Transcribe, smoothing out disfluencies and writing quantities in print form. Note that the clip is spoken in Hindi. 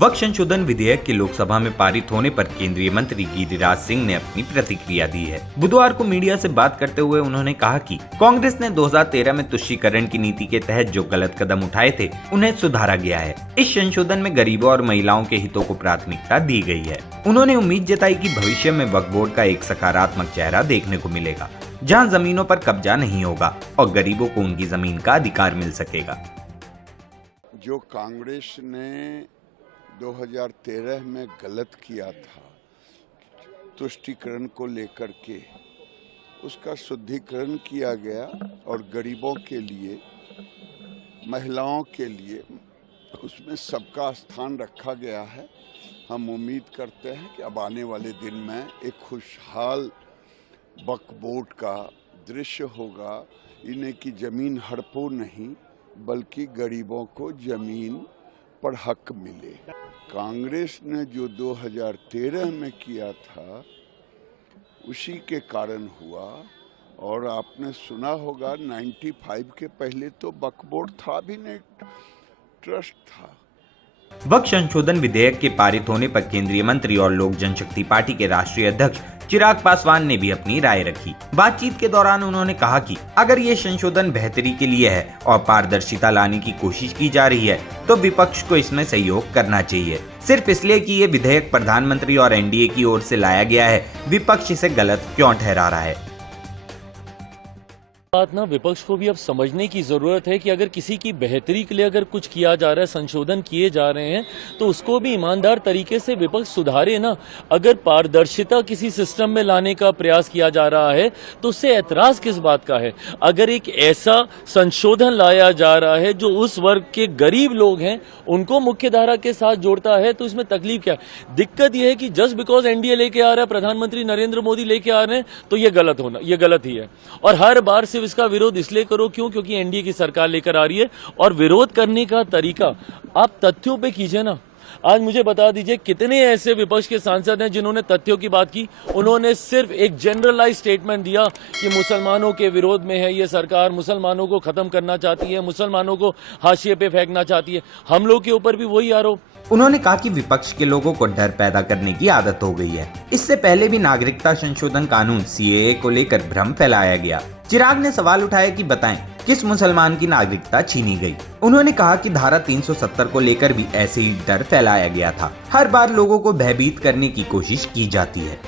वक्फ संशोधन विधेयक के लोकसभा में पारित होने पर केंद्रीय मंत्री गिरिराज सिंह ने अपनी प्रतिक्रिया दी है। बुधवार को मीडिया से बात करते हुए उन्होंने कहा कि कांग्रेस ने 2013 में तुष्टीकरण की नीति के तहत जो गलत कदम उठाए थे उन्हें सुधारा गया है। इस संशोधन में गरीबों और महिलाओं के हितों को प्राथमिकता दी गई है। उन्होंने उम्मीद जताई कि भविष्य में वक्फ बोर्ड का एक सकारात्मक चेहरा देखने को मिलेगा, जहाँ जमीनों पर कब्जा नहीं होगा और गरीबों को उनकी जमीन का अधिकार मिल सकेगा। जो कांग्रेस ने 2013 में गलत किया था तुष्टीकरण को लेकर के, उसका शुद्धिकरण किया गया और गरीबों के लिए, महिलाओं के लिए उसमें सबका स्थान रखा गया है। हम उम्मीद करते हैं कि अब आने वाले दिन में एक खुशहाल वक्फ बोर्ड का दृश्य होगा। इन्हें की जमीन हड़पो नहीं बल्कि गरीबों को जमीन पर हक मिले। कांग्रेस ने जो 2013 में किया था उसी के कारण हुआ। और आपने सुना होगा 95 के पहले तो वक्फ बोर्ड था भी नहीं, ट्रस्ट था। वक्फ संशोधन विधेयक के पारित होने पर केंद्रीय मंत्री और लोक जनशक्ति पार्टी के राष्ट्रीय अध्यक्ष चिराग पासवान ने भी अपनी राय रखी। बातचीत के दौरान उन्होंने कहा कि अगर ये संशोधन बेहतरी के लिए है और पारदर्शिता लाने की कोशिश की जा रही है तो विपक्ष को इसमें सहयोग करना चाहिए। सिर्फ इसलिए कि ये विधेयक प्रधानमंत्री और एनडीए की ओर से लाया गया है, विपक्ष इसे गलत क्यों ठहरा रहा है? बात ना विपक्ष को भी अब समझने की जरूरत है कि अगर किसी की बेहतरी के लिए अगर कुछ किया जा रहा है, संशोधन किए जा रहे हैं, तो उसको भी ईमानदार तरीके से विपक्ष सुधारे ना। अगर पारदर्शिता किसी सिस्टम में लाने का प्रयास किया जा रहा है तो उससे ऐतराज किस बात का है? अगर एक ऐसा संशोधन लाया जा रहा है जो उस वर्ग के गरीब लोग हैं उनको मुख्य धारा के साथ जोड़ता है तो इसमें तकलीफ क्या है? दिक्कत यह है कि जस्ट बिकॉज एनडीए लेके आ रहा है, प्रधानमंत्री नरेंद्र मोदी लेके आ रहे हैं, तो ये गलत ही है। और हर बार से इसका विरोध इसलिए करो क्योंकि एनडीए की सरकार लेकर आ रही है। और विरोध करने का तरीका आप तथ्यों पे कीजिए ना। आज मुझे बता दीजिए कितने ऐसे विपक्ष के सांसद हैं जिन्होंने तथ्यों की बात की। उन्होंने सिर्फ एक जनरलाइज स्टेटमेंट दिया कि मुसलमानों के विरोध में है ये सरकार, मुसलमानों को खत्म करना चाहती है, मुसलमानों को हाशिए पे फेंकना चाहती है। हम लोग के ऊपर भी वही आरोप। उन्होंने कहा कि विपक्ष के लोगों को डर पैदा करने की आदत हो गई है। इससे पहले भी नागरिकता संशोधन कानून सीएए को लेकर भ्रम फैलाया गया। चिराग ने सवाल उठाया कि बताएं किस मुसलमान की नागरिकता छीनी गई। उन्होंने कहा कि धारा 370 को लेकर भी ऐसे ही डर फैलाया गया था। हर बार लोगों को भयभीत करने की कोशिश की जाती है।